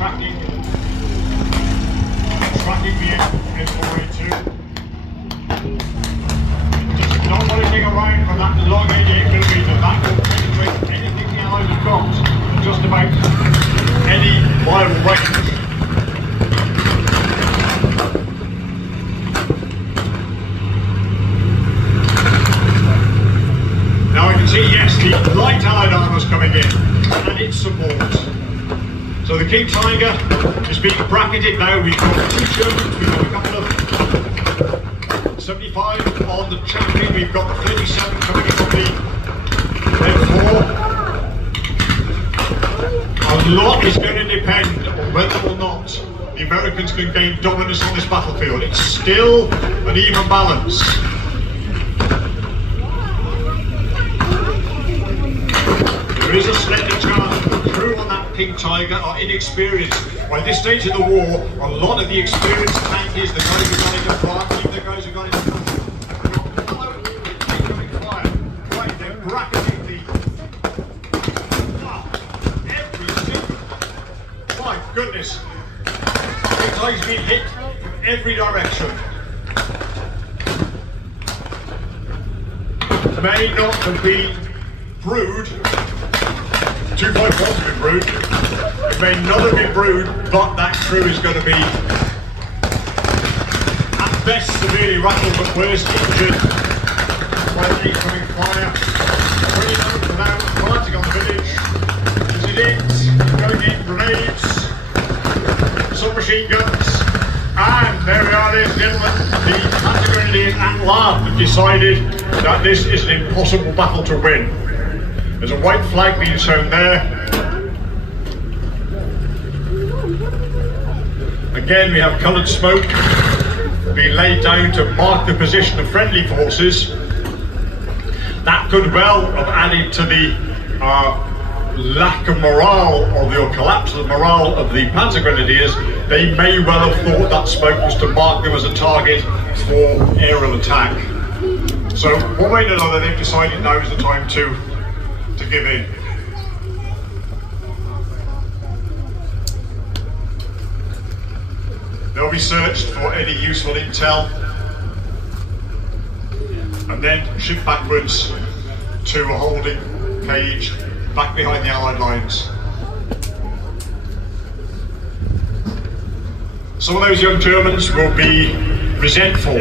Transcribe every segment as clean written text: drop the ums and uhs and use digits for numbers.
tracking the M482. Just not running around from that long 88mm. That will penetrate anything the Allies have got. Just about any viable range. Now I can see, yes, the light Allied armour's coming in, and its support. So the King Tiger is being bracketed now. We've got two Shermans, we've got a couple of 75 on the Champion, we've got the 37 coming in on the M4. A lot is going to depend on whether or not the Americans can gain dominance on this battlefield. It's still an even balance. There is a slender chance that the crew on that King Tiger are inexperienced. By this stage of the war, a lot of the experienced tankies, the guys who got into front, even the guys who got into fire. Right, they're bracketing the... every single... my goodness. King Tiger's been hit from every direction. May not have been brewed. 2.1 have been brewed. It may not have been brewed, but that crew is going to be at best severely rattled, but worst injured by the incoming fire. 20 minutes from now, planting on the village. This is it. Going in grenades, submachine guns, and there we are, ladies and gentlemen. The Panzer Grenadiers at last have decided that this is an impossible battle to win. There's a white flag being shown there. Again, we have coloured smoke being laid down to mark the position of friendly forces. That could well have added to the lack of morale, or collapse of the morale of the Panzer Grenadiers. They may well have thought that smoke was to mark them as a target for aerial attack. So, one way or another, they've decided now is the time to give in. They'll be searched for any useful intel and then shipped backwards to a holding cage back behind the Allied lines. Some of those young Germans will be resentful.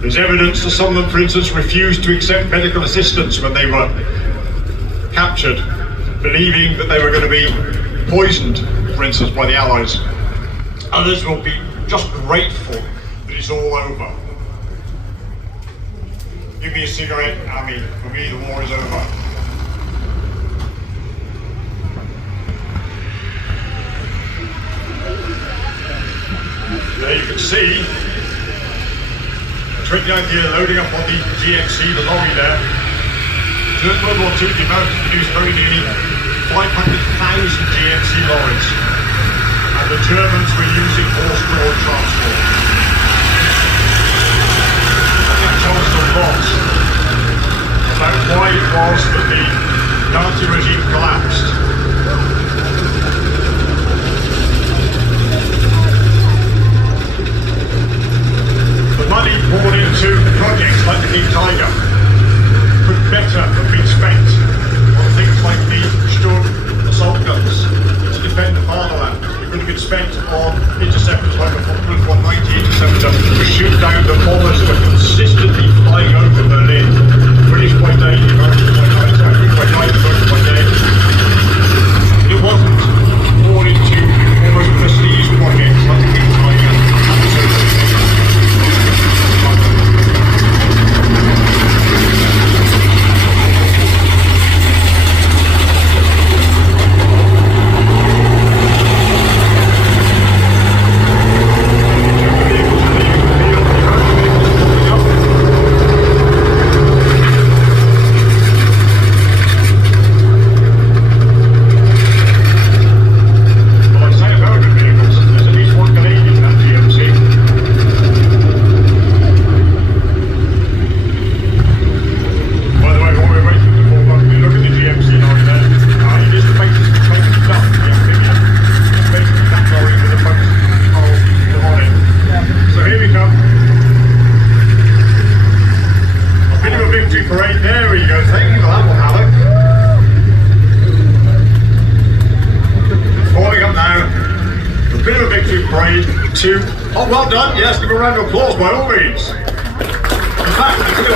There's evidence that some of them, for instance, refused to accept medical assistance when they were captured, believing that they were going to be poisoned, for instance, by the Allies. Others will be just grateful that it's all over. Give me a cigarette, Amy. For me, the war is over. There you can see the 29th year loading up on the GMC, the lorry there. During World War II, the Americans produced very nearly 500,000 GMC lorries, and the Germans were using horse-drawn transport. That tells us a lot about why it was that the Nazi regime collapsed. The money poured into projects like the King Tiger could better have been spent on things like the Sturm assault guns to defend the fatherland. It could have been spent on interceptors like the 190 interceptor to shoot down the bombers that were consistently flying over Berlin. British by day, the Americans by night, British by night, Americans by day. It wasn't poured into almost prestige projects like the King Tiger. into... Oh, well done. Yes, give a round of applause by all means. In fact, let's give a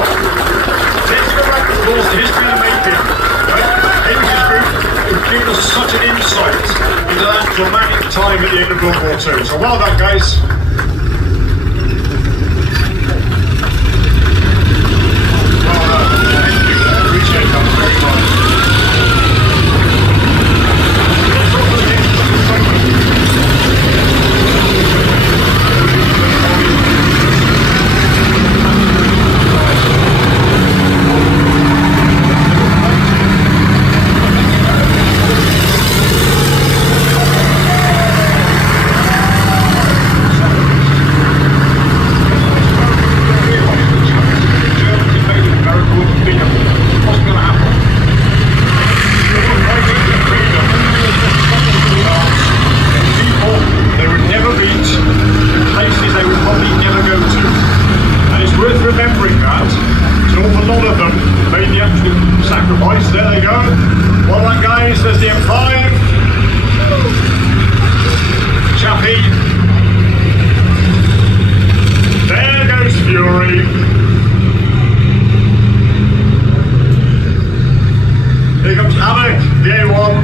round of applause to History in the Making. Right? Amos's group who've given us such an insight into that dramatic time at the end of World War II. So well done, guys. There they go. Well done, guys. There's the M5. Chappie. There goes Fury. Here comes Havoc, the A1.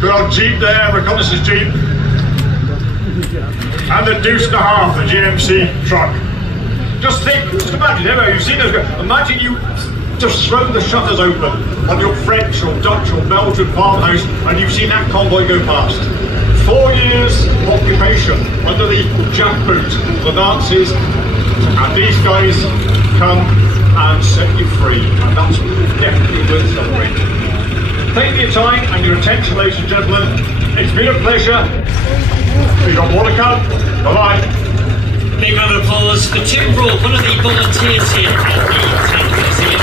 Good old Jeep there, reconnaissance Jeep. And the Deuce and a Half, the GMC truck. Just think, just imagine, you've seen those guys. Imagine you just throw the shutters open on your French or Dutch or Belgian farmhouse and you've seen that convoy go past. 4 years of occupation under the jackboot, the Nazis, and these guys come and set you free. And that's definitely worth celebrating. Thank you for your time and your attention, ladies and gentlemen. It's been a pleasure. We've got more to come. Bye-bye. Big round of applause for Tim Brawl, one of the volunteers here at the Tank Museum,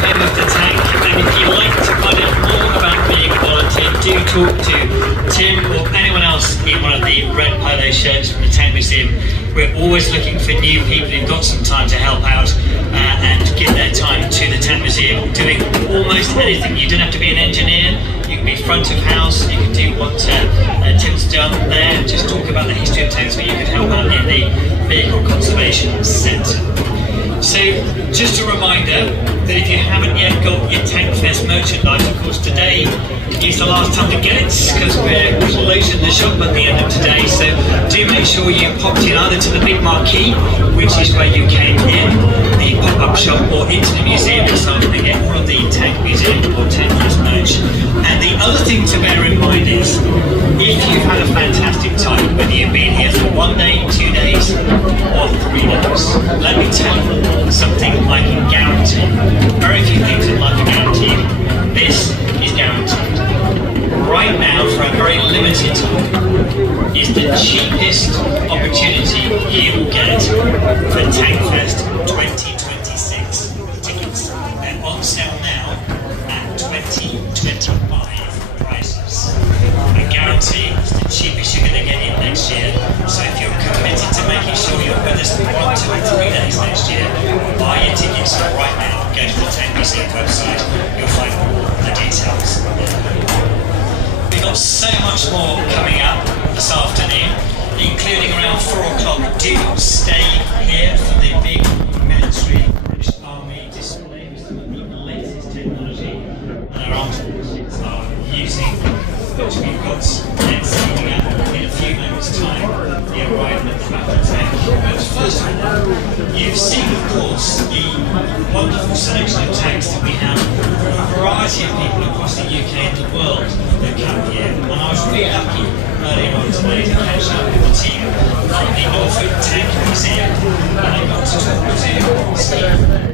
home of the tank. And if you'd like to find out more about being a volunteer, do talk to Tim or anyone else in one of the red polo shirts from the Tank Museum. We're always looking for new people who've got some time to help out and give their time to the Tank Museum, doing almost anything. You don't have to be an engineer. You can be front of house, you can do what Tim's done there, just talk about the history of tanks, but you can help out in the Vehicle Conservation Centre. So, just a reminder that if you haven't yet got your Tank Fest merchandise, of course today is the last time to get it because we're closing the shop at the end of today, so do make sure you popped in either to the big marquee, which is where you came in, the pop-up shop, or into the museum itself and get all of the Tank Museum or Tank Fest merch. And the other thing to bear in mind is, if you've had a fantastic time, whether you've been here for 1 day, 2 days, or 3 days, let me tell you something I can guarantee. Very few things in life are guaranteed. This is guaranteed. Right now, for a very limited time, is the cheapest opportunity you will get for Tank Fest 2026 tickets. They're on sale now at 2025 prices. I guarantee it's the cheapest you're going to get in next year. So if you're committed to making sure you're with us for 1, 2 and 3 days next year, buy your tickets right now. Go to the Tank Museum website, you'll find all the details there. We've got so much more coming up this afternoon, including around 4 o'clock. Do stay here for the big military British Army display with some of the latest technology that our armed forces are using, which we've got seeing up in a few moments' time, the arrival of the battle tank. But first of all, you've seen, of course, the wonderful selection of tanks that we have from a variety of people across the UK and the world that come here. And I was really lucky earlier on today to catch up with the team from the Norfolk Tank Museum, and I got to talk to Steve.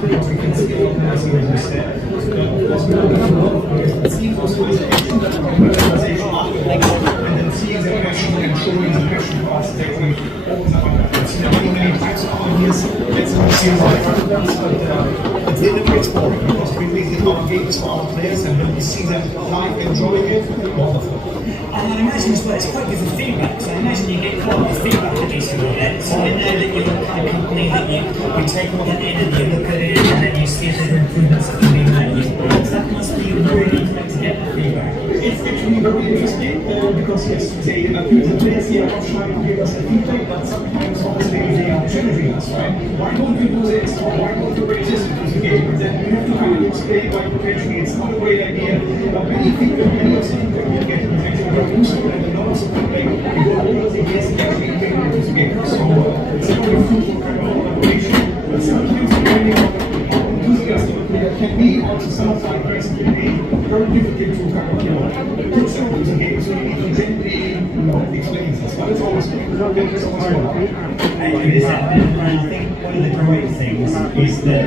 because we can see a lot more, as you said. There's more seeing those kinds of actions that are mobilization and then seeing the passion and showing the passion for us that we always have it's many types of ideas. It's a little bit boring because we make our games for our players and when we see them live enjoying it, wonderful. And I imagine as well, it's quite good for feedback. So I imagine you get quite a lot of feedback at these sort of events. So you know that you're the kind of company that you take all that in and you look at it and then you see if there's improvements that can be made. So that must be really interesting to get that feedback. It's actually very interesting because yes, the players here are trying to give us a feedback, but sometimes obviously they are challenging us, right? Why don't you do this or why don't you raise this into the game? Then you have to kind of explain why potentially it's not a great idea. But many feedback, many of the feedback we get is actually very useful and a lot of feedback we go over the years and actually bring it into the game. So it's a very fruitful kind of collaboration. But sometimes depending on how enthusiastic a player can be, also sometimes it can be very difficult to kind of, push them into the game. So you need to gently, explain this. But it's always fun. I think one of the great things is that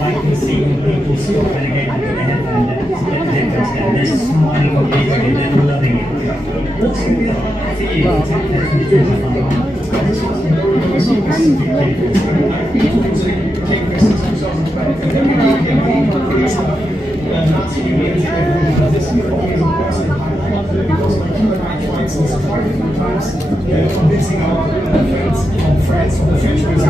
I can see when people stop and again put their headphones down, they're smiling on you and they're loving it. What's going to be the highlight for you? This was very specific. I've been to take since 2012 and then we can last few years this year for me is a personal highlight because my team and I tried since 5 different times convincing our friends from the French Museum to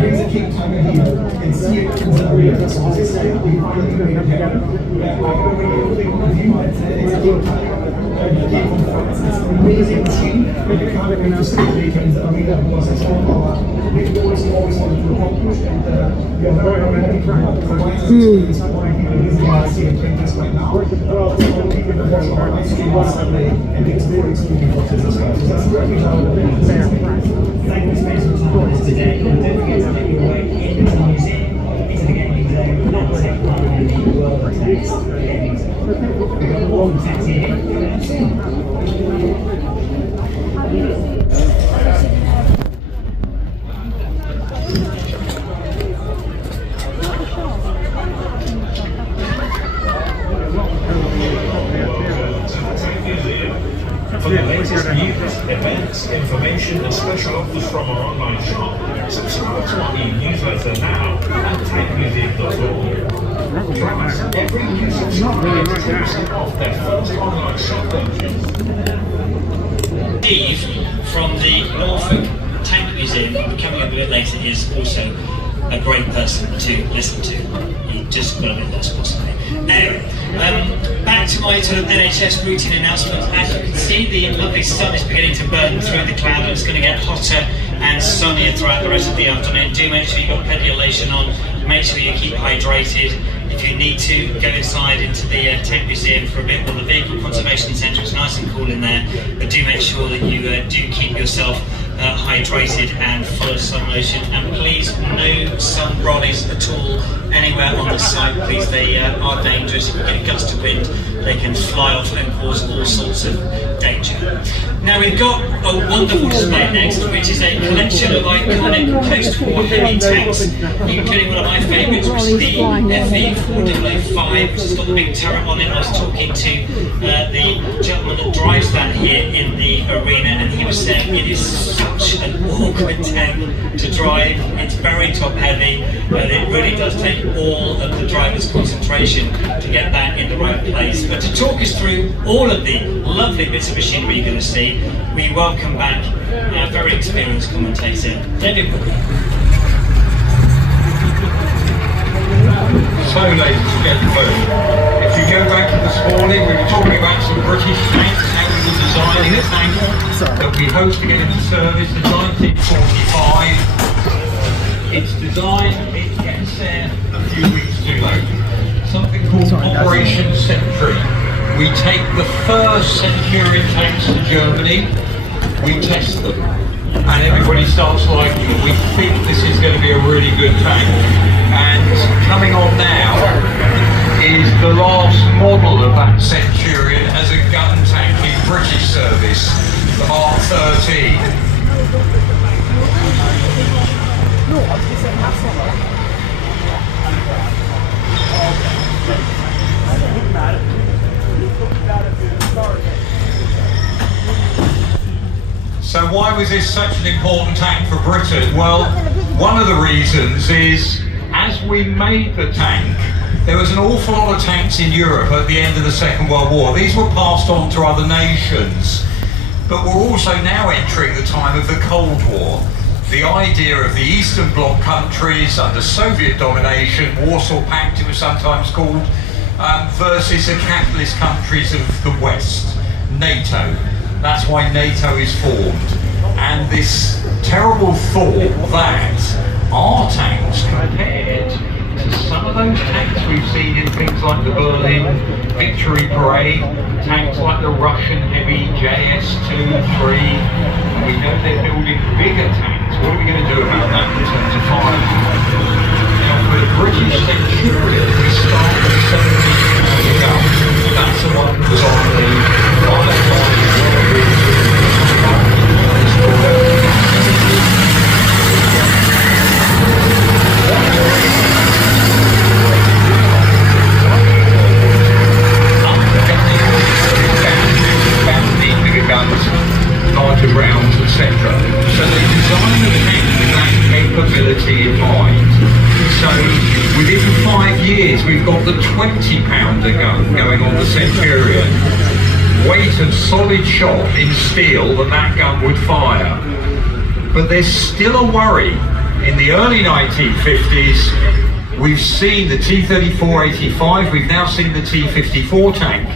bring the King Tiger here and see it in the arena. So this year we finally made it happen. I'm already holding on view and it's a King Tiger. It's an amazing machine, but you can't wait to see it later in the arena because it's all our big goals we always wanted to accomplish and we are very happy to provide this experience for people visiting us here in Paris right now. Also for people that watch our live stream on Sunday and the experience moving for this as well. So that's very Thank you for spending some time with us today. And don't forget to make your way into the museum, into the gaming zone, not take part in the world of tax gaming zone. We've got more than tax here. For the latest news, events, information and special offers from our online shop, subscribe to our e-newsletter now at tankmuseum.org. Plus, every new subscriber gets 2% off their first online shop purchase. Steve from the Norfolk Tank Museum, coming up a bit later, is also a great person to listen to. He just got a bit lost possibly. Anyway, back to my sort of NHS routine announcement. As you can see, the lovely sun is beginning to burn through the cloud and it's going to get hotter and sunnier throughout the rest of the afternoon. Do make sure you've got plenty of lotion on, make sure you keep hydrated. If you need to, go inside into the Tank Museum for a bit, well, the Vehicle Conservation Centre is nice and cool in there, but do make sure that you do keep yourself hydrated and full of sun lotion, and please no sun brollies at all anywhere on the site, please. They are dangerous. If you get a gust of wind, they can fly off and cause all sorts of danger. Now we've got a wonderful display next, which is a collection of iconic post-war heavy tanks, including one of my favourites, which is the FE4005, which has got the big turret on it. I was talking to the gentleman that drives that here in the arena, and he was saying it is such an awkward tank to drive. It's very top heavy, and it really does take all of the driver's concentration to get that in the right place. But to talk us through all of the lovely bits of machinery you're going to see, we welcome back our very experienced commentator, David Booker. So, ladies and gentlemen, if you go back to this morning, we were talking about some British tanks, how we were designing a tank that we hope to get into service in 1945. It's designed, it gets there a few weeks too late. Something called Operation Sentry. We take the first Centurion tanks to Germany, we test them, and everybody starts liking it. We think this is going to be a really good tank. And coming on now is the last model of that Centurion as a gun tank in British service, the Mark 13. How is this such an important tank for Britain? Well, one of the reasons is, as we made the tank, there was an awful lot of tanks in Europe at the end of the Second World War. These were passed on to other nations. But we're also now entering the time of the Cold War. The idea of the Eastern Bloc countries under Soviet domination, Warsaw Pact it was sometimes called, versus the capitalist countries of the West, NATO. That's why NATO is formed. And this terrible thought that our tanks compared to some of those tanks we've seen in things like the Berlin Victory Parade, tanks like the Russian heavy JS-2, 3, we know they're building bigger tanks. What are we going to do about that in terms of firepower? Now for the British Centurion, we start with 17 guns. That's the one that was on the larger rounds, etc. So they designed the tank with that capability in mind. So within 5 years we've got the 20-pounder gun going on the Centurion. Weight of solid shot in steel that gun would fire. But there's still a worry. In the early 1950s we've seen the T-34-85, we've now seen the T-54 tank.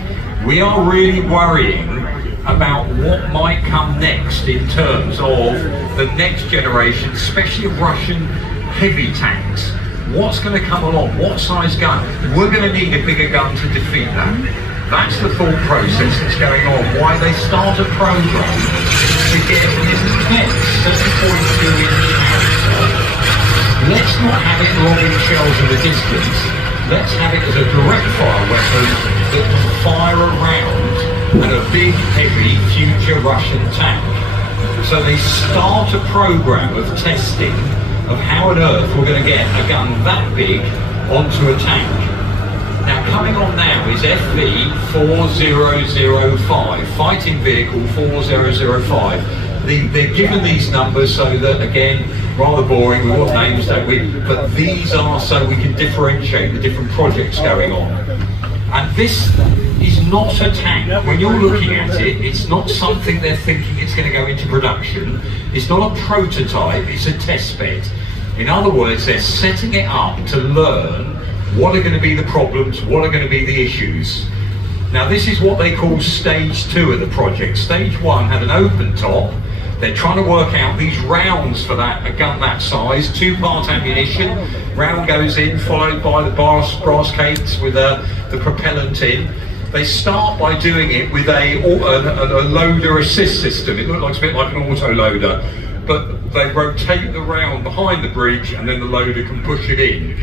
We are really worrying about what might come next in terms of the next generation, especially of Russian heavy tanks. What's going to come along? What size gun? We're going to need a bigger gun to defeat that. That's the thought process that's going on. Why they start a program to get this next 7.2-inch tank. Let's not have it lobbing shells in the distance. Let's have it as a direct fire weapon that can fire around and a big, heavy future Russian tank. So they start a program of testing of how on earth we're going to get a gun that big onto a tank. Now coming on now is FV4005, Fighting Vehicle 4005. They're given these numbers so that, again, rather boring, we want names, don't we? But these are so we can differentiate the different projects going on. And this is not a tank. When you're looking at it, it's not something they're thinking it's going to go into production. It's not a prototype, it's a test bed. In other words, they're setting it up to learn what are going to be the problems, what are going to be the issues. Now this is what they call stage 2 of the project. Stage 1 had an open top. They're trying to work out these rounds for that, a gun that size, 2-part ammunition. Round goes in, followed by the brass cakes with the propellant in. They start by doing it with a loader assist system. It looks a bit like an auto loader, but they rotate the round behind the bridge and then the loader can push it in.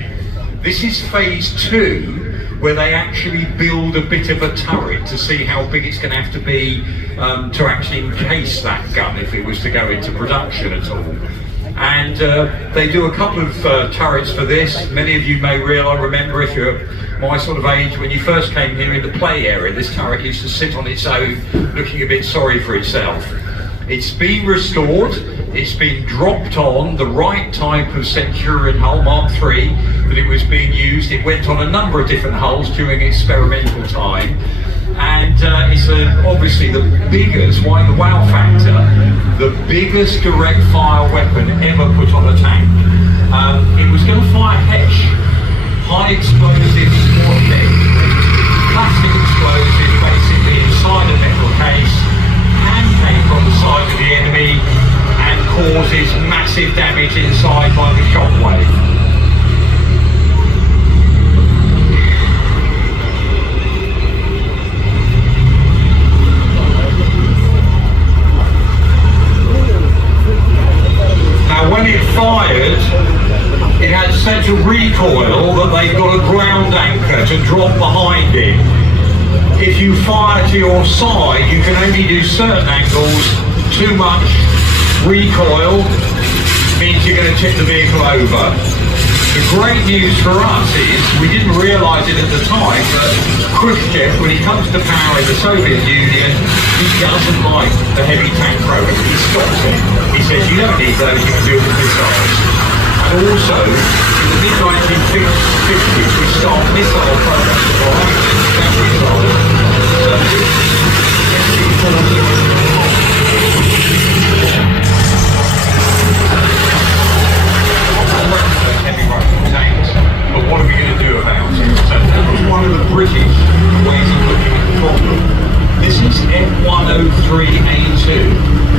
This is phase 2, where they actually build a bit of a turret to see how big it's going to have to be to actually encase that gun if it was to go into production at all. And they do a couple of turrets for this. Many of you may remember, if you're my sort of age, when you first came here in the play area, this turret used to sit on its own, looking a bit sorry for itself. It's been restored, it's been dropped on the right type of Centurion hull, Mark III, that it was being used. It went on a number of different hulls during experimental time. And it's obviously the biggest, why the wow factor, the biggest direct fire weapon ever put on a tank. It was going to fire HESH, high explosive squad lead, plastic explosive basically inside a metal case, pancake on the side of the enemy and causes massive damage inside by the shockwave. When it fired, it had such a recoil that they've got a ground anchor to drop behind it. If you fire to your side, you can only do certain angles. Too much recoil means you're going to tip the vehicle over. The great news for us is, we didn't realise it at the time, but Khrushchev, when he comes to power in the Soviet Union, he doesn't like the heavy tank program. He stops it. He says, you don't need those, you can do it with missiles. And also, in the mid-1950s, we start missile programs behind that missile. So, heavy Russian tanks, but what are we going to do about it? So that was one of the British ways of looking at the problem. This is F-103A2.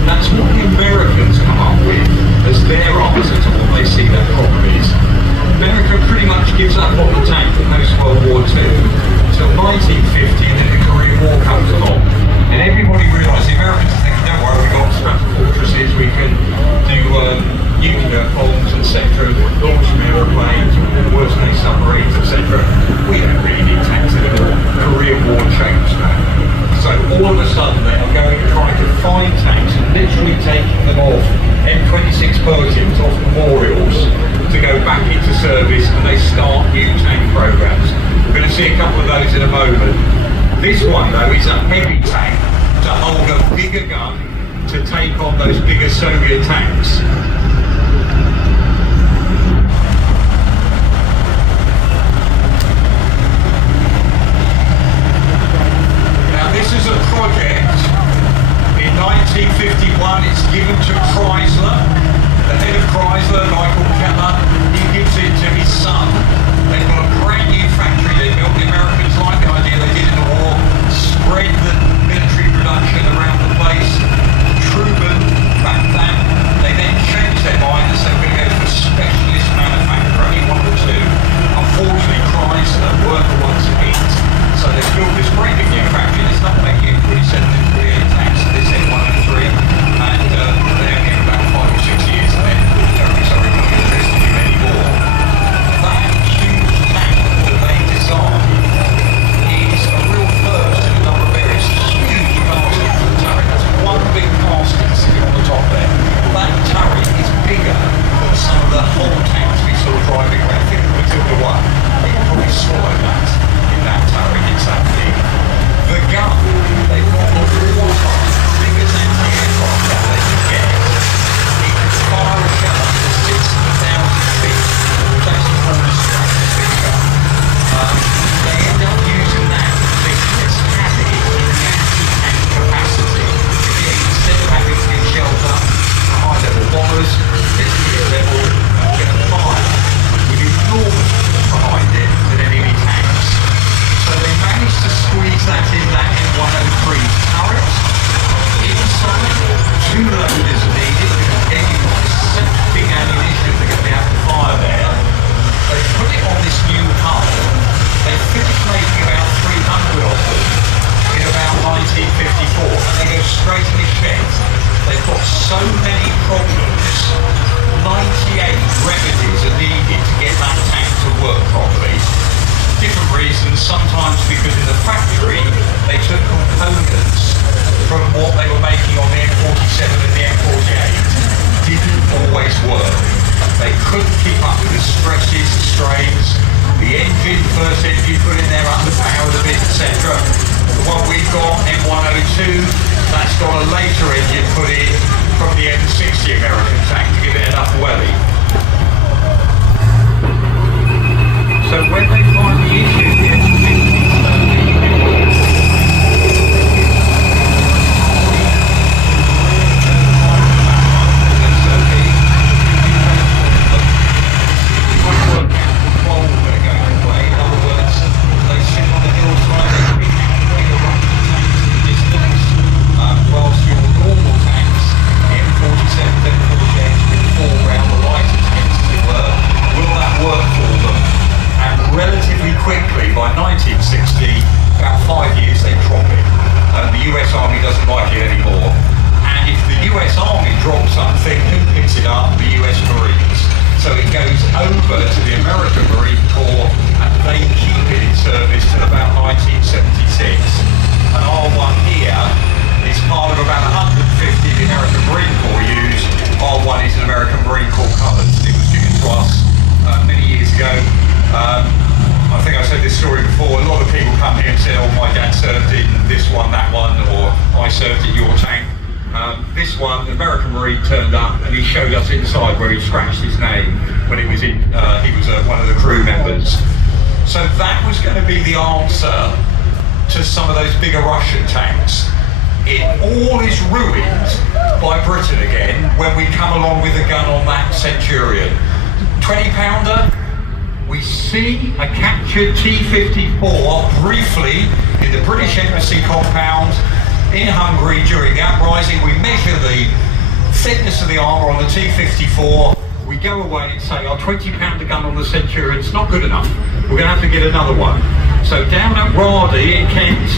That's what the Americans come up with as their answer to what they see their problem is. America pretty much gives up on the tank post World War II until 1950, and then the Korean War comes along. And everybody realised, the Americans think, don't worry, we've got strata fortresses, we can do nuclear bombs, etc., launch from aeroplanes, worst case submarines, etc. We don't really need tanks anymore. The Korean War changed that. So all of a sudden they are trying to find tanks and literally taking them off M26 Pershings, off memorials, to go back into service, and they start new tank programs. We're going to see a couple of those in a moment. This one though is a heavy tank to hold a bigger gun to take on those bigger Soviet tanks. This is a project in 1951. It's given to Chrysler. The head of Chrysler, Michael Keller, he gives it to his son. They've got a brand new factory they built. The Americans like the idea they did in the war, spread the military production around the place. Truman backed that. They then changed their mind and said we're going to go for specialist manufacturer, only one or two. Unfortunately, Chrysler weren't the ones that eat. So they built this great big new factory that's not making 47 and 48 tanks, this F-103, and they only have about 5 or 6 years, and then they're sorry, not interested in anymore. That huge tank that they designed is a real first in a number of areas. Huge casting for the turret. That's one big casting sitting on the top there. That turret is bigger than some of the whole tanks we saw driving around. Think of the Matilda 1. They can probably swallow that. That turret, it's that big. The gun, they've got the water, biggest anti-aircraft gun they can get. It can fire a shell up to 6,000 feet, which actually called a stratosphere gun. They end up using that because it's heavy in the anti-tank capacity. Instead of having to get shelled up to high-level bombers, it's mid-level, get a fire with enormous behind it than enemy tanks. So they managed to squeeze that in that M103 turret. Inside, 2 loaders are needed because again you've got this big ammunition they're going to be able to fire there. They put it on this new hull. They finished making about 300 of them in about 1954, and they go straight in the sheds. They've got so many problems. 98 remedies are needed to get that tank to work properly. Different reasons, sometimes because in the factory they took components from what they were making on the M47 and the M48. Didn't always work. They couldn't keep up with the stresses, the strains. The engine, first engine put in there, underpowered a bit, etc. The one we've got, M102, that's got a later engine put in from the M60 American tank to give it enough welly. So when they finally issued the quickly, by 1960, about 5 years, they drop it. The US Army doesn't like it anymore. And if the US Army drops something, who picks it up? The US Marines. So it goes over to the American Marine Corps, and they keep it in service till about 1976. And R1 here is part of about 150 the American Marine Corps use. R1 is an American Marine Corps colours. It was given to us many years one, the American Marine turned up and he showed us inside where he scratched his name when he was one of the crew members. So that was going to be the answer to some of those bigger Russian tanks. It all is ruined by Britain again when we come along with a gun on that Centurion. 20-pounder, we see a captured T-54 briefly in the British Embassy compound in Hungary during the uprising. We measure the thickness of the armour on the T-54. We go away and say our 20-pounder gun on the Centurion's not good enough. We're going to have to get another one. So down at Radi in Kent,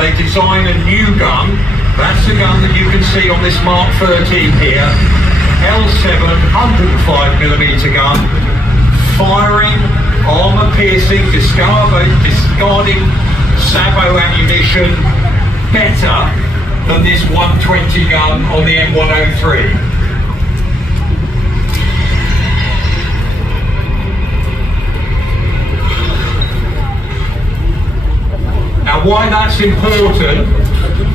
they design a new gun. That's the gun that you can see on this Mark 13 here. L7 105mm gun, firing, armour-piercing, discarding Sabo ammunition, better than this 120 gun on the M103. Now why that's important,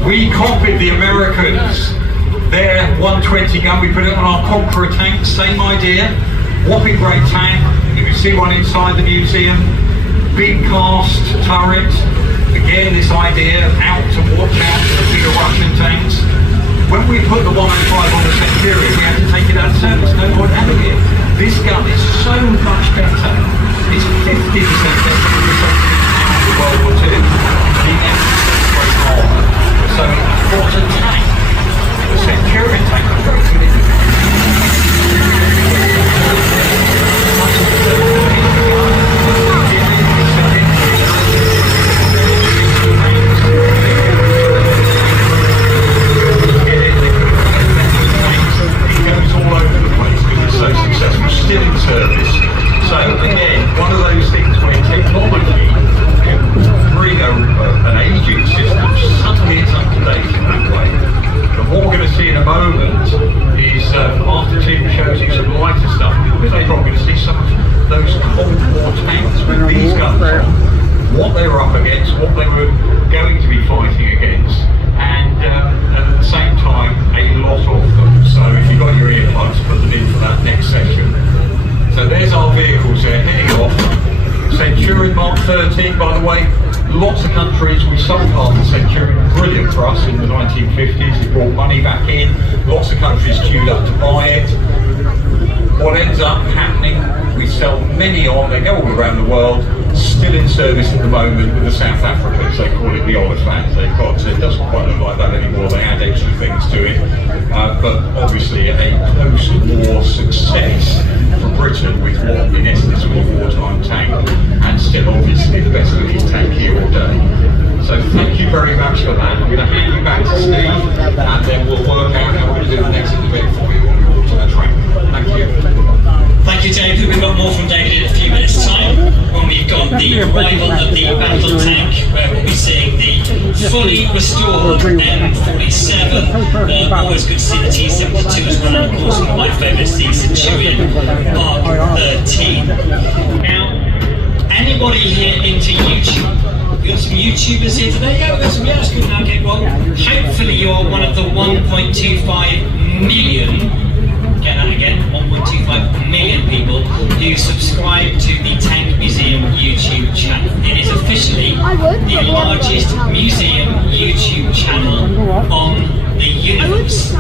we copied the Americans, their 120 gun, we put it on our Conqueror tank, same idea, whopping great tank. You can see one inside the museum, big cast turret. Again, this idea out to watch out for the bigger Russian tanks. When we put the 105 on the Centurion, we had to take it out of service, no point having it. This gun is so much better. It's 50% better than the Centurion World War II. The great armor. So for the tank, the Centurion tank was very good in still in service. So again, one of those things where technology can bring an aging system, suddenly it's up to date in that way. But what we're going to see in a moment is after Tim shows you some lighter stuff, we're later on going to see some of those Cold War tanks with these guns on, what they were up against, what they were going to be fighting against, and at the same time a lot of them. So if you've got your earplugs, put them in for that next session. So there's our vehicles there heading off. Centurion Mark 13, by the way, lots of countries, we sold half the Centurion, brilliant for us in the 1950s, it brought money back in, lots of countries queued up to buy it. What ends up happening, we sell many on, they go all around the world, still in service at the moment with the South Africans, they call it the Olifants. They've got, it doesn't quite look like that anymore, they add extra things to it, but obviously a post-war success for Britain with what in essence was a wartime tank, and still obviously the best looking tank here all day. So thank you very much for that. I'm going to hand you back to Steve, and then we'll work out how we're going to do the next event for you on your to the train. Thank you. Thank you, David. We've got more from David in a few minutes' time when we've got the arrival of the battle tank, where we'll be seeing the fully restored M47. Always good to see the T72 as well, and of course one of my favourites, the Centurion Mark 13. Now, anybody here into YouTube? We've got some YouTubers here today. Yeah, we've got some, that's good. Okay, well, hopefully you're one of the 1.25 million. Get that again, 1.25 million people who subscribe to the Tank Museum YouTube channel. It is officially the largest museum YouTube channel on the universe.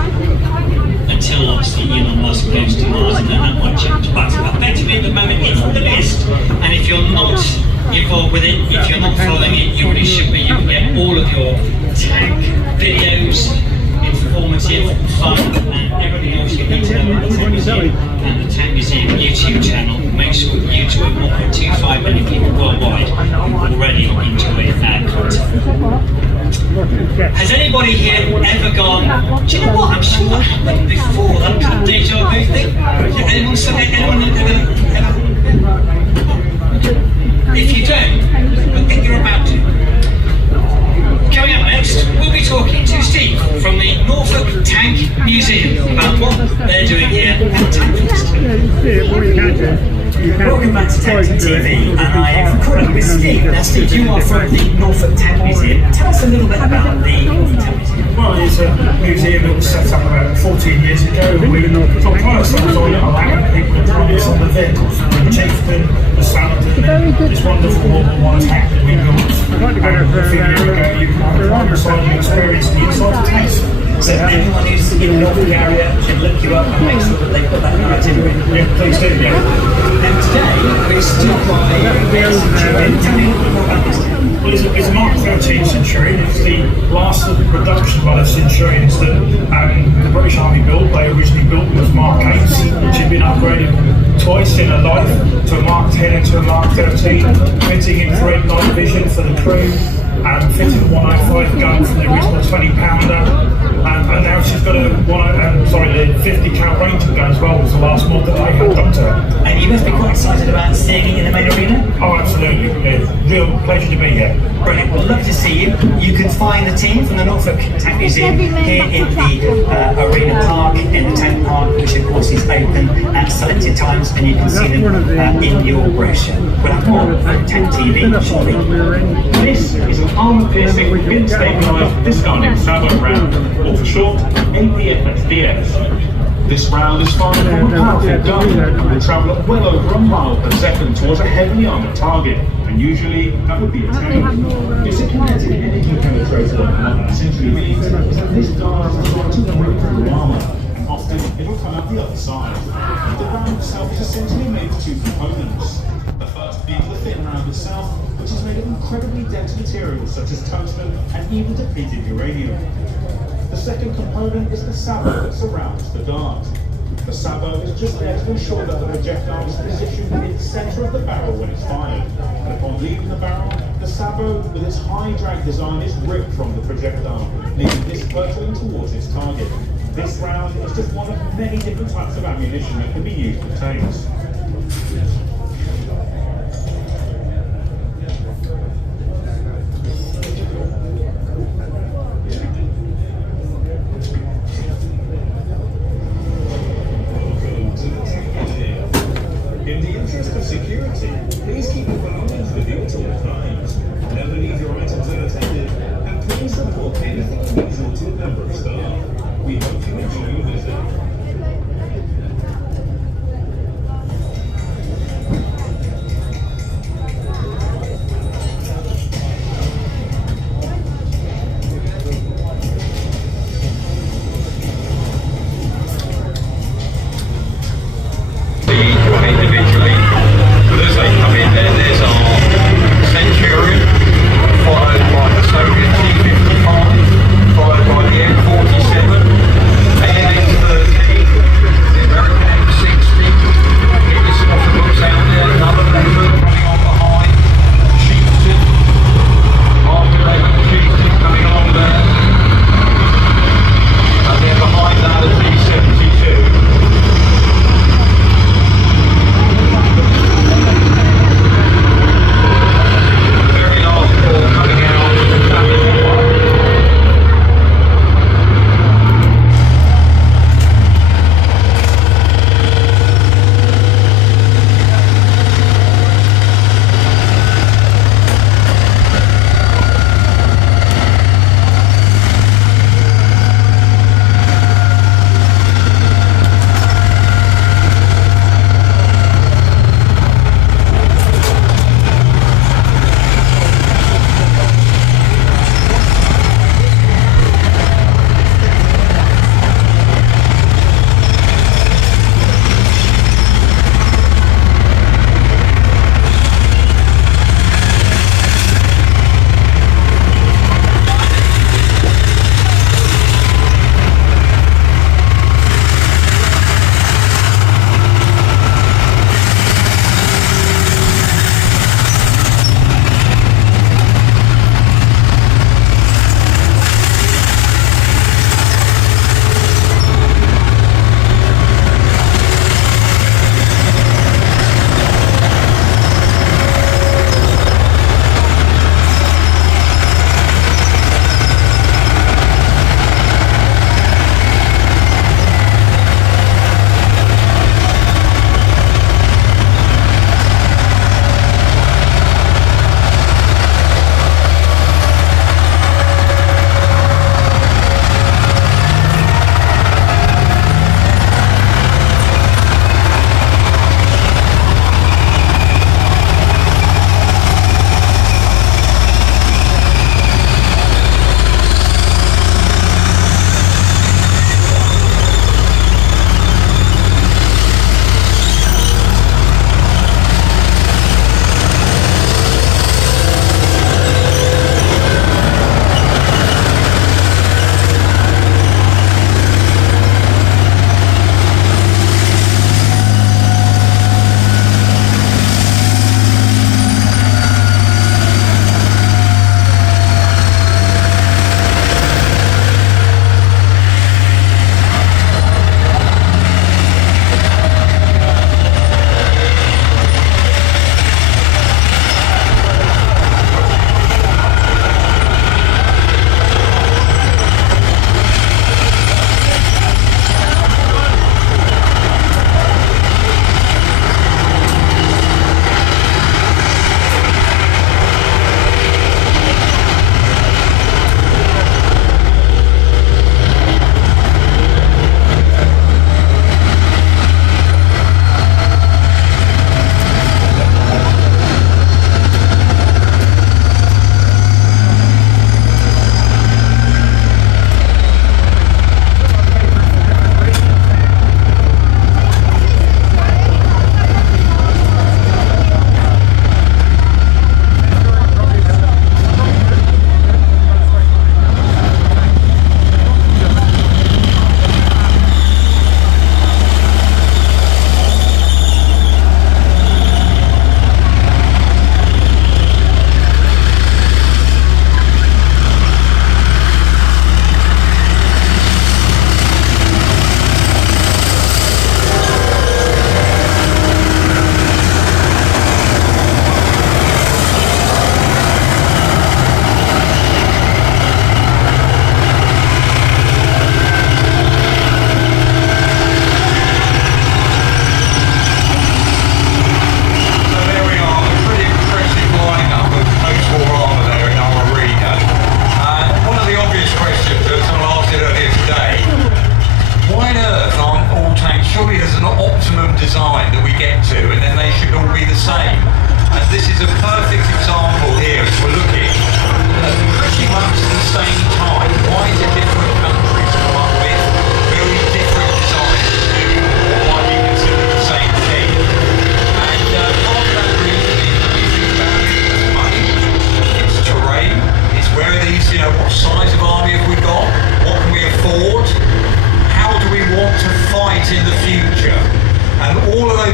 Until obviously Elon Musk goes to Mars, and then that might change. But effectively at the moment it's the best, and if you're not involved with it, if you're not following it, you really should be. You can get all of your tank videos, informative, fun, and everything else you need to know about the Tank Museum and the Tank Museum YouTube channel. Make sure you join 1.25 million people worldwide who already enjoy our content. Has anybody here ever gone, do you know what, I'm sure that happened before, that kind of deja vu thing? Anyone ever? If you don't, I think you're about to. Coming up next, we'll be talking to Steve from the Norfolk Tank Museum about what they're doing here at Tank Fest. Welcome back to Tank TV, and I have recorded with Steve. Now, Steve, you are from the Norfolk Tank Museum. Tell us a little bit about the Norfolk Tank Museum. Well, it's a museum that was set up about 14 years ago. We took pride ourselves on allowing people to drive some of the vehicles. The Chieftain, the Saladin, and this wonderful World War I tank that we built. And a few years ago, you can have a private side and experience the inside the tanks. So anyone who's in the Norfolk area should look you up and make sure that they've got that in their itinerary. Yeah, please do. Yeah. And today, we're stood by Air Centurion. Tell me a little bit more about this tank. Well, it's a Mark 13 Centurion. It's the last of the production line of Centurions that the British Army built. They originally built them as Mark 8s, which had been upgraded twice in a life to a Mark 10 and to a Mark 13, fitting infrared night vision for the crew, and fitting a 105 gun from the original 20-pounder. And now she's got a 50 cal Ranger gun as well. Was the last mod that I had done to her. And you must be quite excited about seeing it in the main arena. Oh, absolutely! Real pleasure to be here. Brilliant. Well, love to see you. You can find the team from the Norfolk Tank Museum here in the Arena Park, in the Tank Park, which of course is open at selected times, and you can see them in your brochure. We'll have more from Tank TV shortly. This is an armour-piercing, fin-stabilised discarding salvo round, or for short, APFSDS. This round is fired from a powerful gun and will travel at well over a mile per second towards a heavily armoured target, and usually that would be a tank. It's a kinetic energy penetrator that essentially means is that this gun is designed to break through armour, and often it'll come out the other side. The round itself is essentially made of two components. The first being the thin round itself, which is made of incredibly dense materials such as tungsten and even depleted uranium. The second component is the sabot that surrounds the dart. The sabot is just there to ensure that the projectile is positioned in the centre of the barrel when it's fired. And upon leaving the barrel, the sabot with its high drag design is ripped from the projectile, leaving this hurtling towards its target. This round is just one of many different types of ammunition that can be used with tanks. In the interest of security, please keep your belongings with you at all times. Never leave your items unattended, and please report anything unusual to a member of staff. We hope you enjoy your visit. Individually, but as they come in there's our Centurion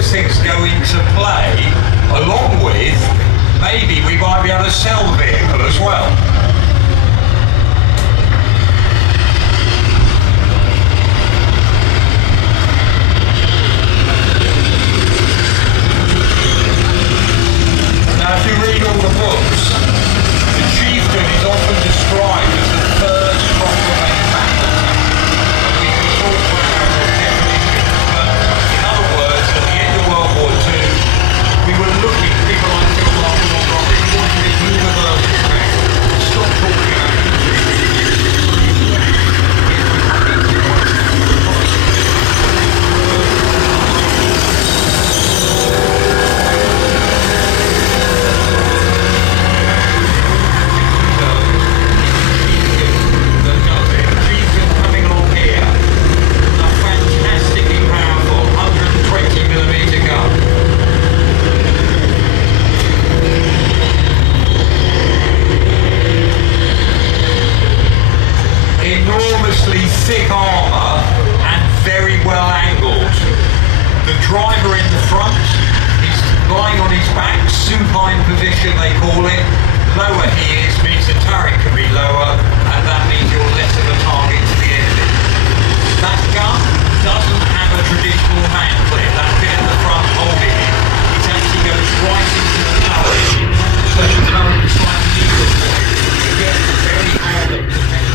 these things go into play, along with maybe we might be able to sell the vehicle as well. Now, if you read all the books, the chieftain is often described as the third proclamation battle tank. And we can talk about the definition, but in other words, at the end of World War II, we were looking, people like Phil Martin or Robbie, we wanted a universal tank. Stop talking about it. Enormously thick armour and very well angled. The driver in the front, he's lying on his back, supine position they call it. Lower he is means the turret can be lower, and that means you're less of a target to the enemy. That gun doesn't have a traditional hand clip. That bit at the front holding it, it actually goes right into the turret. So the turret is like a needle point. You get very hard at the neck.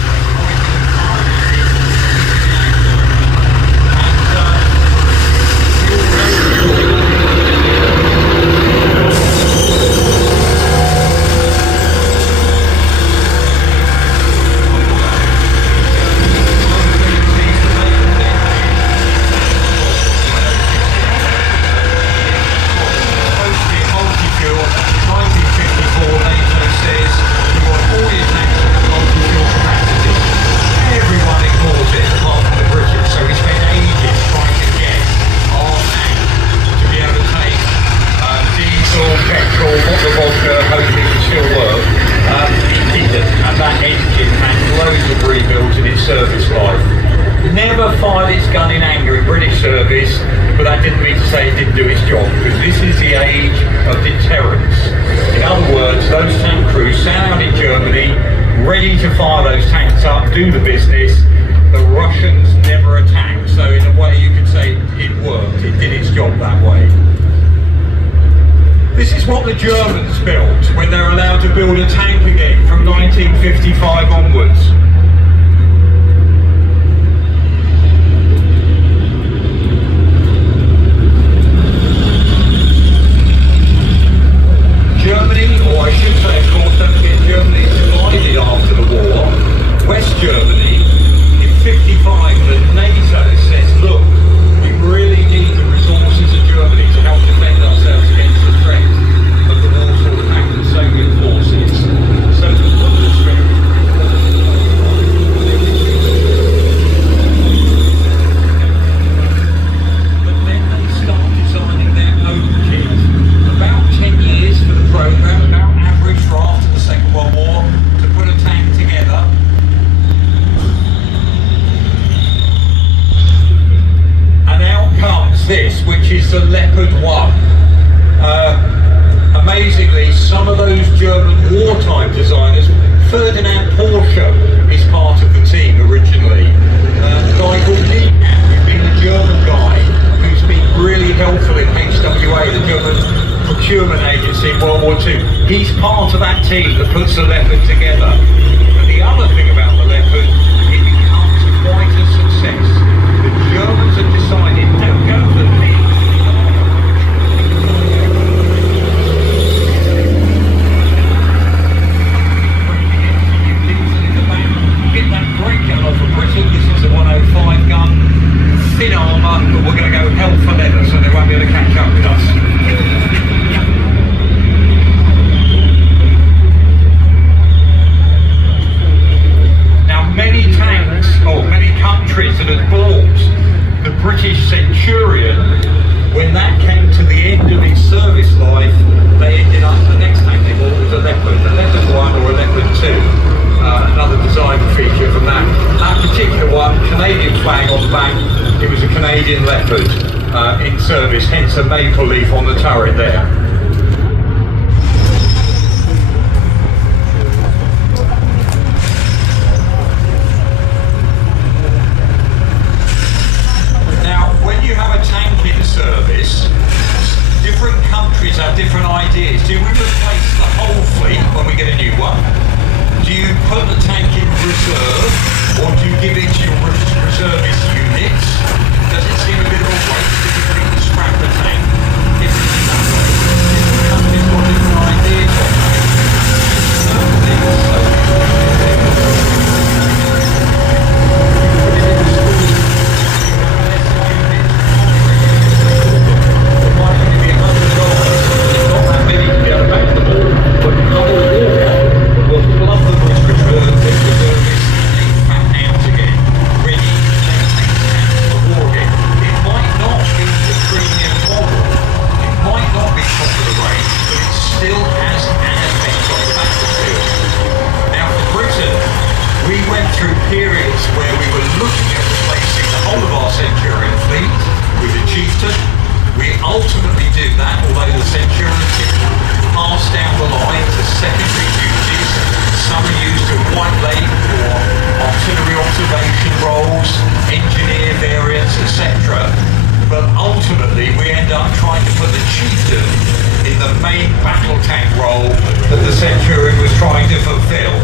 Service life. Never fired its gun in anger in British service, but that didn't mean to say it didn't do its job, because this is the age of deterrence. In other words, those tank crews sat out in Germany, ready to fire those tanks up, do the business. The Russians never attacked, so in a way you could say it worked, it did its job that way. This is what the Germans built when they're allowed to build a tank again from 1955 onwards. Germany, or I should say, of course, don't forget Germany divided after the war. West Germany, in 55, the NATO says, look, we really need the resources of Germany to help defend ourselves against the threat of the Warsaw Pact and Soviet forces. So the Bundeswehr but then they start designing their own kit. About 10 years for the program, about average for after the Second World War, to put a tank together. And out comes this, which is the Leopard 1. Amazingly, some of those German wartime designers, Ferdinand Porsche is part of the team originally. A guy called Niekamp, who's been a German guy who's been really helpful in HWA, the German procurement agency in World War II. He's part of that team that puts the Leopard together. And the other thing about the Leopard, it becomes quite a success. The Germans have decided, don't go for the big. Get that great gun off of Britain. This is a 105 gun, thin armour, but we're going to go hell for leather, so they won't be able to catch up with us. Many tanks, or many countries that had bought the British Centurion, when that came to the end of its service life, they ended up, the next tank they bought was a Leopard 1 or a Leopard 2. Another design feature from that. That particular one, Canadian flag on the back, it was a Canadian Leopard. in service, hence the maple leaf on the turret there. Now, when you have a tank in service, different countries have different ideas. Do we replace the whole fleet when we get a new one? Do you put the tank in reserve, or do you give it to your reservist units? Does it seem a bit of a waste if you need to scrap the tank? Different in that way. Different countries got different ideas on that. Certain things, so ultimately do that, although the Centurion pass down the line to secondary duties. Some are used at White Lake for artillery observation roles, engineer variants, etc. But ultimately we end up trying to put the chieftain in the main battle tank role that the Centurion was trying to fulfill.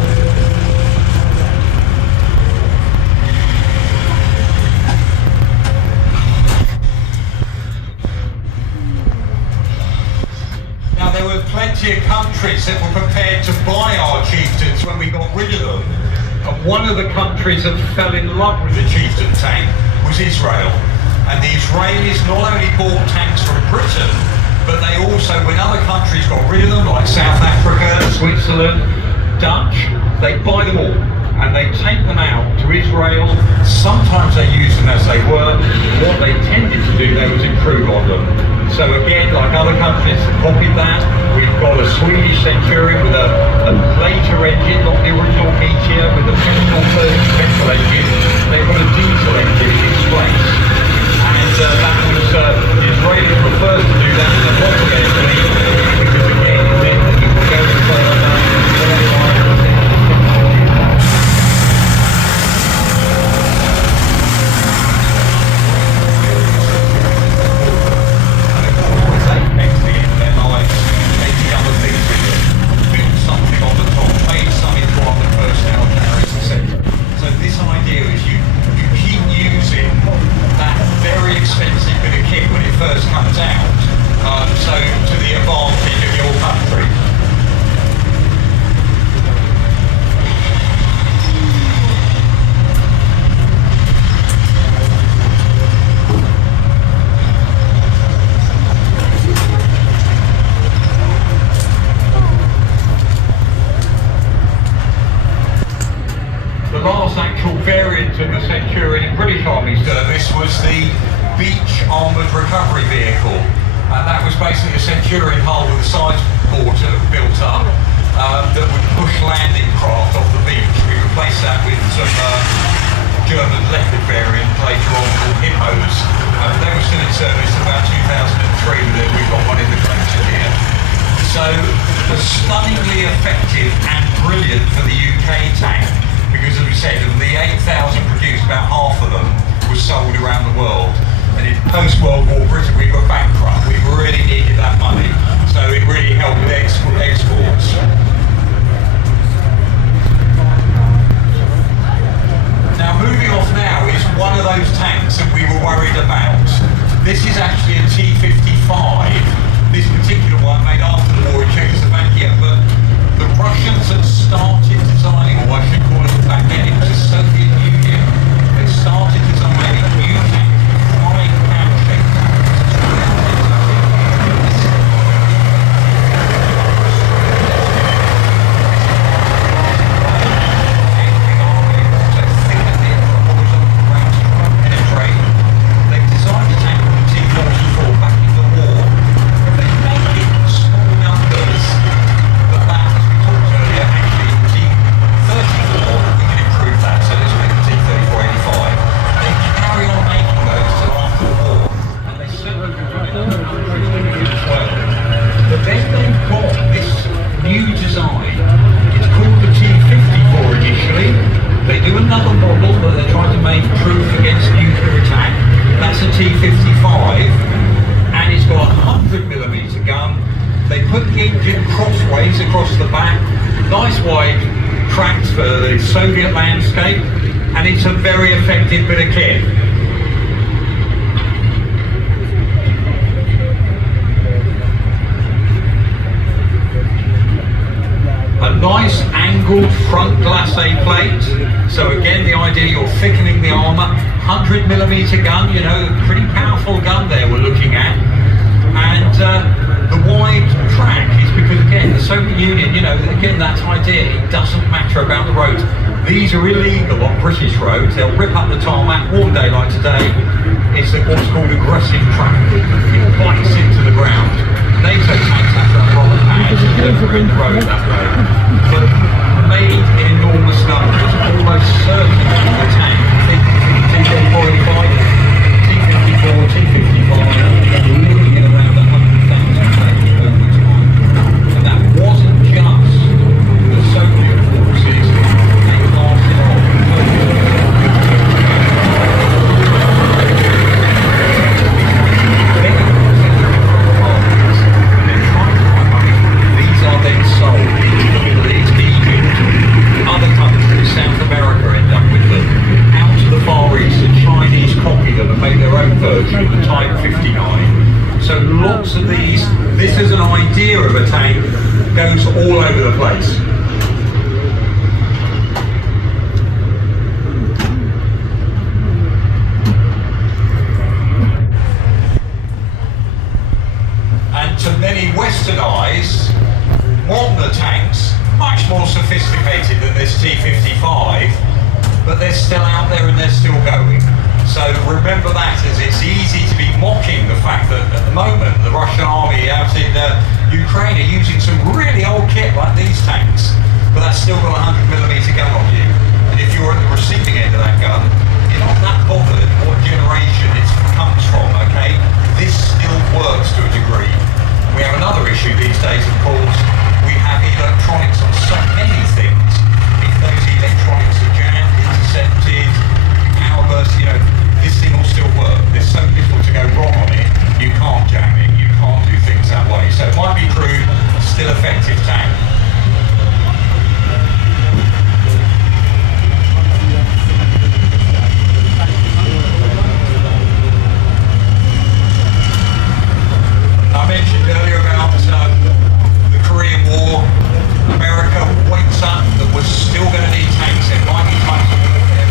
Plenty of countries that were prepared to buy our chieftains when we got rid of them. And one of the countries that fell in love with the chieftain tank was Israel. And the Israelis not only bought tanks from Britain, but they also, when other countries got rid of them, like South Africa, Switzerland, Dutch, they buy them all. And they take them out to Israel. Sometimes they use them as they were. What they tended to do, they was improve on them. So again, like other countries that copied that, we've got a Swedish Centurion with a later engine, not the original Meteor, with a petrol engine. They've got a diesel engine in its place. And that was, the Israelis were first to do that in the modern airplane, because again, it meant that you could go further, variant of the Centurion in British Army service was the Beach Armoured Recovery Vehicle, and that was basically a Centurion hull with a side porter built up that would push landing craft off the beach. We replaced that with some German Leopard variant later on called Hippos. They were still in service about 2003, but we've got one in the collection here. So, was stunningly effective and brilliant for the UK tank. Because as we said, of the 8,000 produced, about half of them was sold around the world. And in post-World War Britain, we were bankrupt. We really needed that money. So it really helped with exports. Now moving off now is one of those tanks that we were worried about. This is actually a T-55. This particular one made after the war in Czechoslovakia, but the Russians had started designing, or I should call it back then, it was the Soviet Union. They started designing new tanks, flying cam tanks. T-55, and it's got a 100mm gun. They put the engine crossways across the back, nice wide tracks for the Soviet landscape, and it's a very effective bit of kit. A nice angled front glacé plate. So again, the idea, you're thickening the armour. 100mm gun, you know, pretty powerful gun there we're looking at. And the wide track is because, again, the Soviet Union, you know, again, that idea, it doesn't matter about the roads. These are illegal on British roads. They'll rip up the tarmac one day like today. It's what's called aggressive traffic. It bites into the ground. NATO tanks have to have proper pads and never in the road that way. But made in enormous numbers, almost certainly the tank. T-45, T-54, T-55, we're looking at around 100,000 tanks over time. And that wasn't just the Soviet forces, they lasted on. These are then sold to the Middle East, Egypt, other countries, South America end up with them, out to the Far East. The Chinese copy them and make their own version of the Type 59. So lots of these, this is an idea of a tank, goes all over the place. And to many Western eyes, modern tanks, much more sophisticated than this T-55, but they're still out there and they're still going. So remember that, as it's easy to be mocking the fact that at the moment the Russian army out in Ukraine are using some really old kit like these tanks, but that's still got a 100mm gun on you. And if you're at the receiving end of that gun, you're not that bothered what generation it comes from, okay? This still works to a degree. We have another issue these days, of course. We have electronics on so many things. If those electronics are jammed, intercepted, power burst, you know, this thing will still work. There's so little to go wrong on it, you can't jam it, you can't do things that way. So it might be crude, still effective tank. I mentioned earlier about the Korean War. America wakes up that we're still going to need tanks. There might be times when we're tanks.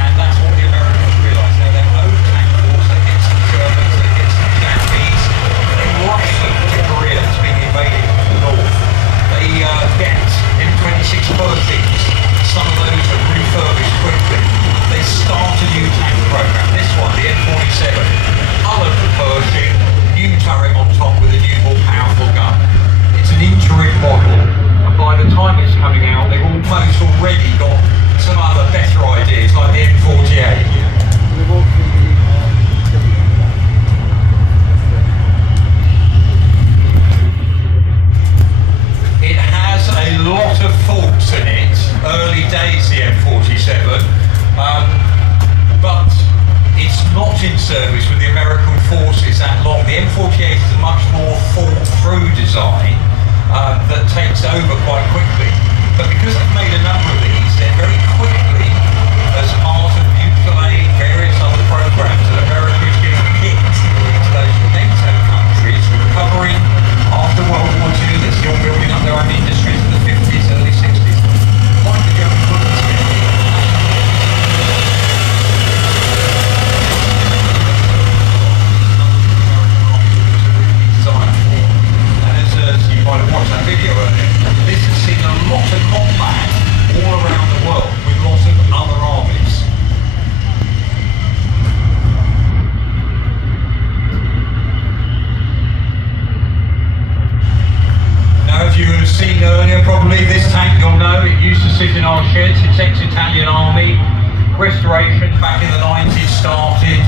And that's what the Americans realise. Now their own tank force against the Germans, against the Japanese, they rush them to Korea that's being invaded from the north. They get M26 Pershings. Some of those are refurbished quickly. They start a new tank program. This one, the M47, coloured for Pershing, new turret on top with a new, more powerful gun. It's an interim model, and by the time it's coming out, they've almost already got some other better ideas, like the M48. It has a lot of faults in it. Early days, the M47, but it's not in service with the American forces that long. The M48 is a much more thought-through design that takes over quite quickly. But because they've made a number of these, they're very quickly, as part of mutual aid, various other programs, that America is getting kicked into those NATO countries, recovering after World War II. They're still building up their own industries in the 50s, early 60s. Like the German Bundeswehr. And as you might have watched that video earlier, this has seen a lot of combat all around the world with lots of other armies. Now, if you have seen earlier, probably this tank, you'll know, it used to sit in our sheds. It's ex-Italian army. Restoration back in the 90s started.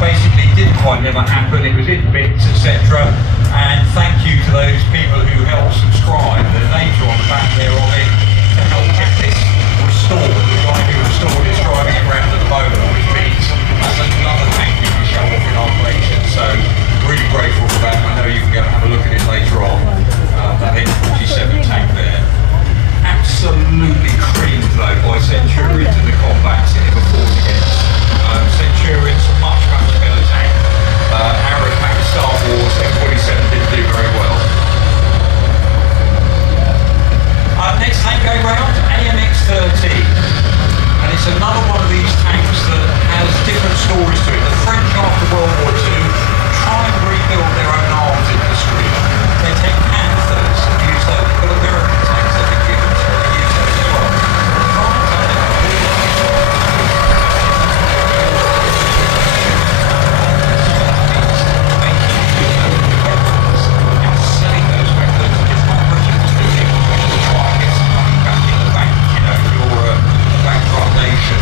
Basically didn't quite never happen. It was in bits, etc. And thank you to those people who helped subscribe. The later on the back there of it to help get this restored. The guy who restored is driving it around at the moment, which means that's another tank we can show off in our collection. So really grateful for that. I know you can go and have a look at it later on. That N47 tank there. Absolutely creamed though by Centurions in the combats it ever fought against. Centurions a much better tank. Arrow pack Star Wars N47 didn't do very well. Next tank going round, AMX-13. And it's another one of these tanks that has different stories to it. The French after World War II try and rebuild their own arms industry. They take Panthers and use those. They've got American tanks they've been given, so they use those as well. Selling those weapons is what Britain was doing to try and get some money back in the bank. You know, you're a bankrupt nation.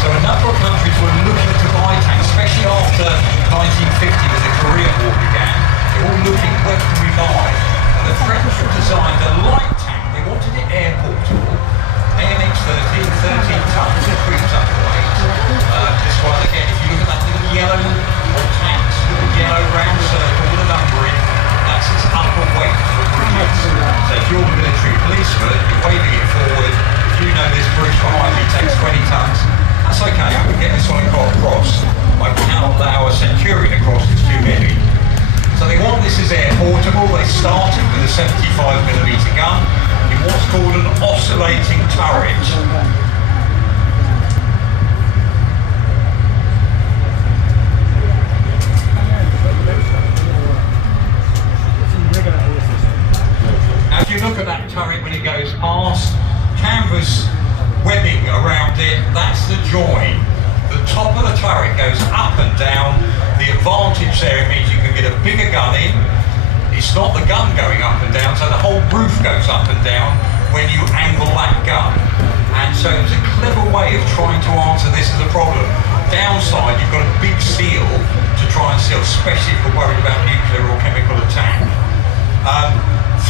So a number of countries were looking to buy tanks, especially after 1950 when the Korean War began. They were all looking, where can we buy? And the French designed a light tank. They wanted it air portable. AMX-13, 13 tons, it creeps up to weight. This one again, if you look at that little yellow tanks, little yellow round circle with a number in, that's its upper weight for bridges. So if you're the military policeman, you're waving it forward. If you know this bridge behind me takes 20 tons, that's okay, I can get this one across. I cannot allow a Centurion across, it's too heavy. So they want this as air portable. They started with a 75mm gun in what's called an oscillating turret. Now if you look at that turret when it goes past, canvas webbing around it, that's the join. The top of the turret goes up and down. The advantage there, it means you can get a bigger gun in. It's not the gun going up and down, so the whole roof goes up and down when you angle that gun. And so it's a clever way of trying to answer this as a problem. Downside, you've got a big seal to try and seal, especially if you're worried about nuclear or chemical attack.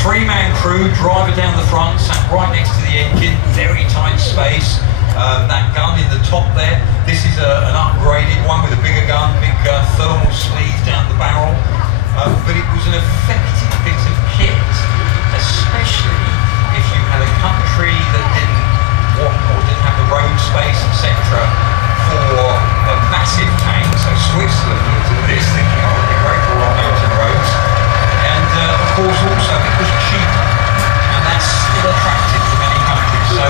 Three-man crew, driver down the front, sat right next to the engine, very tight space. That gun in the top there, this is an upgraded one with a bigger gun, big thermal sleeve down the barrel. But it was an effective bit of kit, especially if you had a country that didn't want or didn't have the road space, etc. for a massive tank. So Switzerland looked at this thinking, oh, it'd be great for our mountain roads. And of course also it was cheaper, and that's still attractive to many countries. So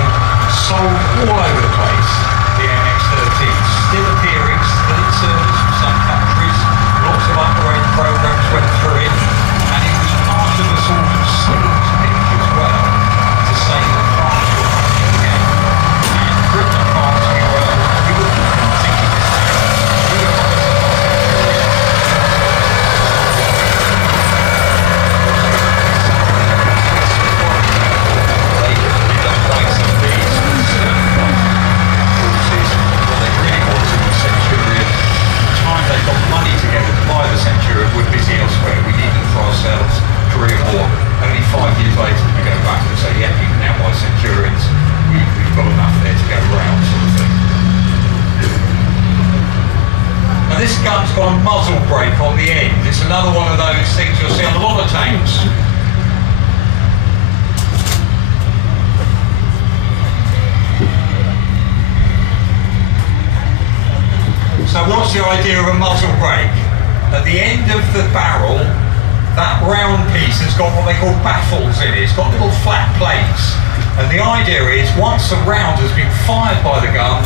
sold all over the place, the MX-13, still appearing, still in service for some countries. Lots of upgrade programs went through it, and it was part of a sort of sales pitch as well to say that France were coming again. And Britain and France, we were thinking this thing. We were Centurion, we're busy elsewhere, we need them for ourselves. Korean War, only 5 years later we go back and say, yeah, you can now buy Centurions, we've got enough there to go around, sort of thing. Now this gun's got a muzzle brake on the end. It's another one of those things you'll see on a lot of tanks. So what's the idea of a muzzle brake? At the end of the barrel, that round piece has got what they call baffles in it. It's got little flat plates. And the idea is, once the round has been fired by the gun,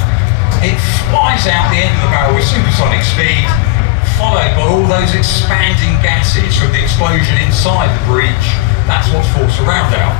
it flies out the end of the barrel with supersonic speed, followed by all those expanding gases from the explosion inside the breech. That's what forced the round out.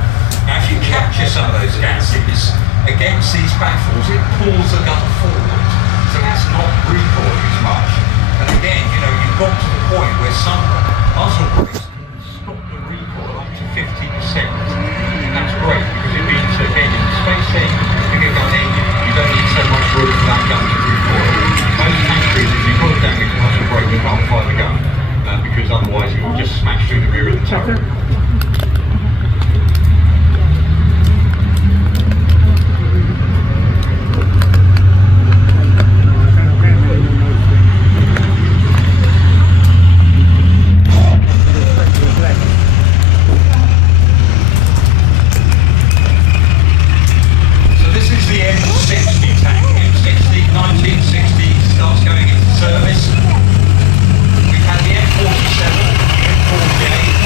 Now, if you capture some of those gases against these baffles, it pulls the gun forward. So it's not recoiling as much. And again, you know, you've got to the point where some muzzle brakes can stop the recoil up to 50%. And that's great because it means, again, in the space thing, bigger gun in, you don't need so much room for that gun to recoil. Most countries, if you've got a damaged muzzle brake, you can't fire plateau. So this is the M60 tank. M60, 1960, starts going into service. We've had the M47, the M48.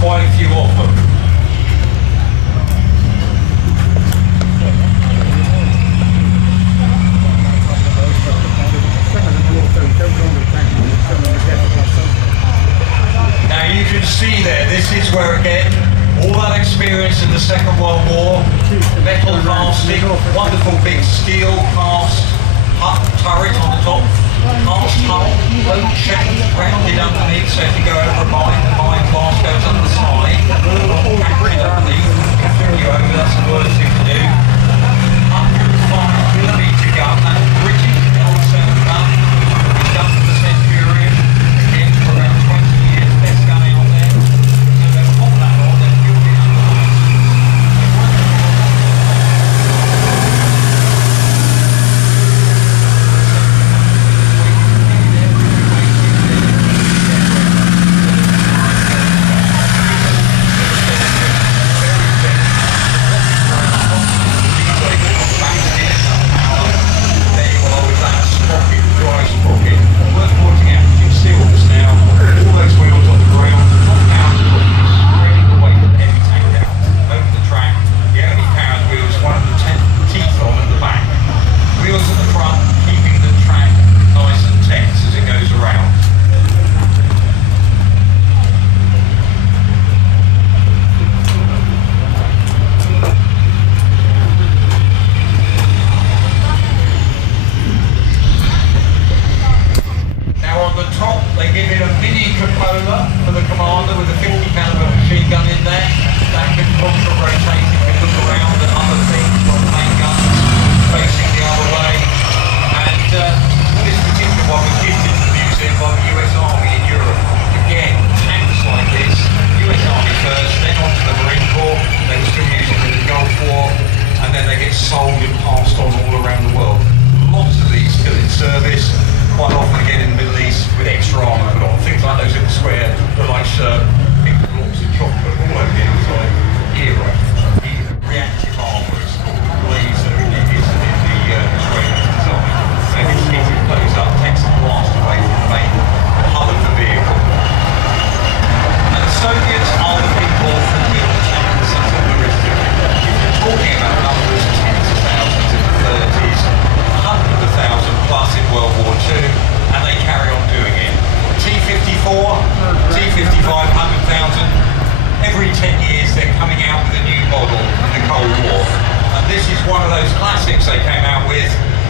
Quite a few of them. Now you can see there, this is where again, all that experience in the Second World War, metal casting, wonderful big steel cast turret on the top, cast hull, boat shape, rounded underneath, so if you go over a mine, the mine glass goes up the side, rounded underneath, you over, that's the worst thing to do. 105mm gun, that British L7 gun, it's done for the Centurion, again for about 20 years, best gun out there, so they'll pop that on, they'll build it under.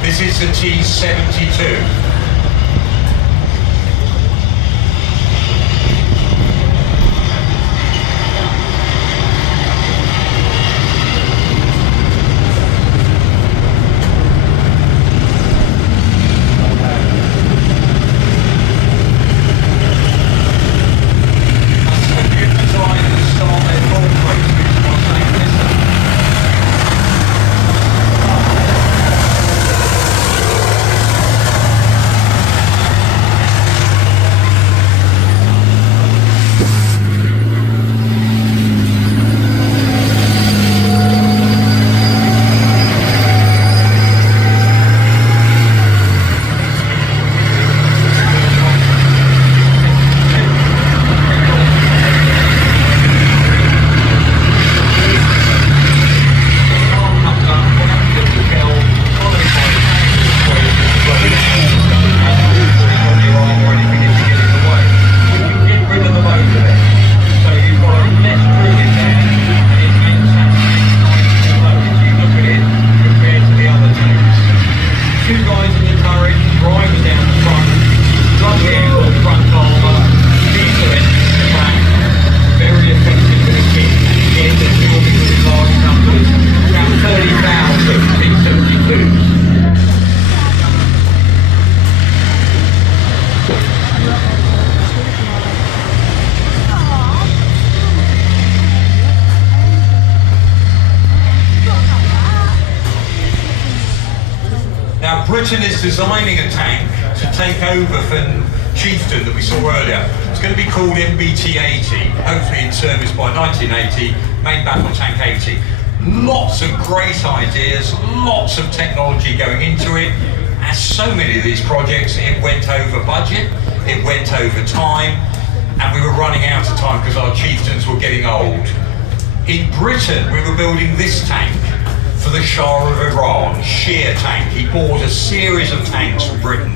This is the T72. Britain is designing a tank to take over from Chieftain that we saw earlier. It's going to be called MBT-80, hopefully in service by 1980, main battle tank 80. Lots of great ideas, lots of technology going into it. As so many of these projects, it went over budget, it went over time, and we were running out of time because our chieftains were getting old. In Britain, we were building this tank for the Shah of Iran, Shear tank. He bought a series of tanks from Britain.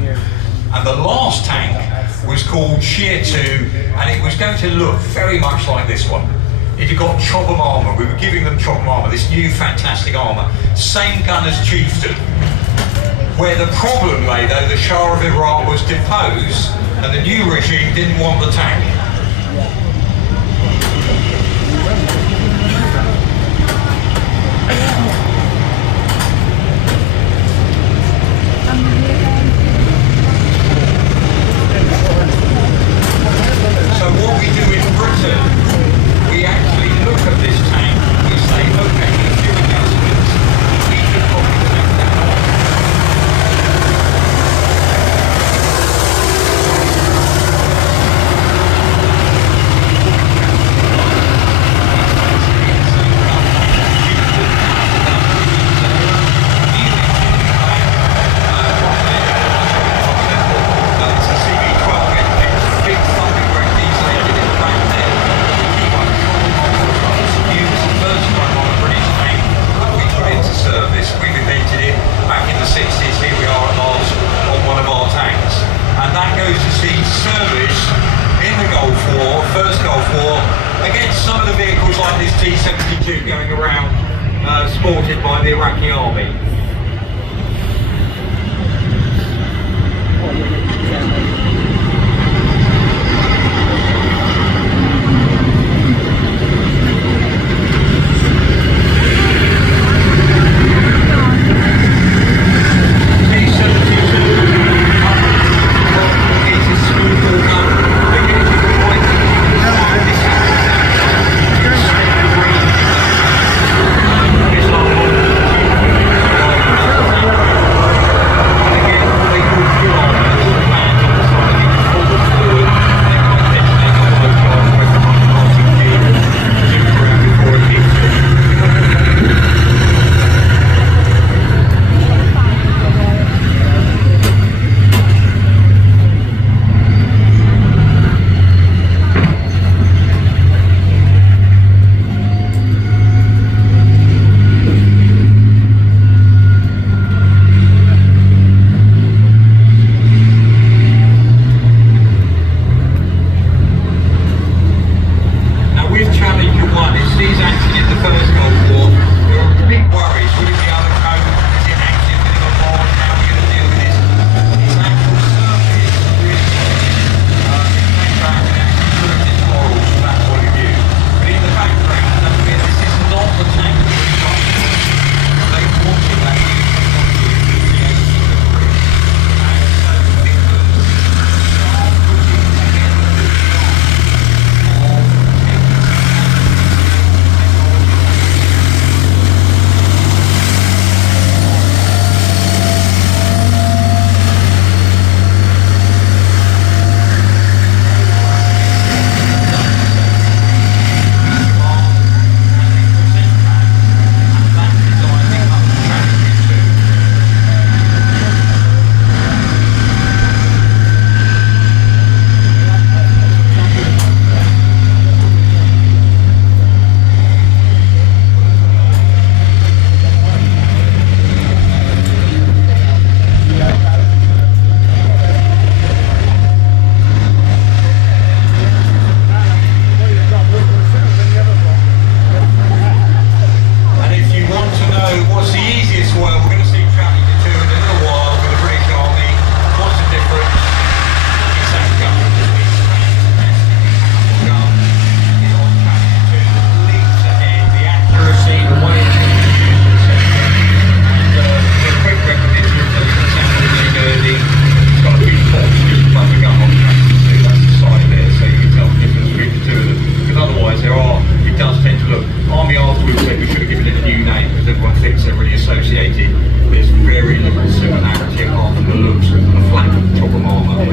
And the last tank was called Shear 2, and it was going to look very much like this one. It had got chopper armour. We were giving them chopper armour, this new fantastic armour. Same gun as Chieftain. Where the problem lay though, the Shah of Iran was deposed and the new regime didn't want the tank. So what we do in Britain, we actually look at this tank, we say, okay, here's your adjustments, we can probably take that off. T-72 going around, sported by the Iraqi army.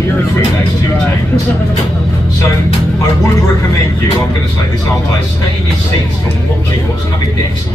between those two tanks. So I would recommend you, I'm going to say this, I'll stay in your seats for watching what's coming next.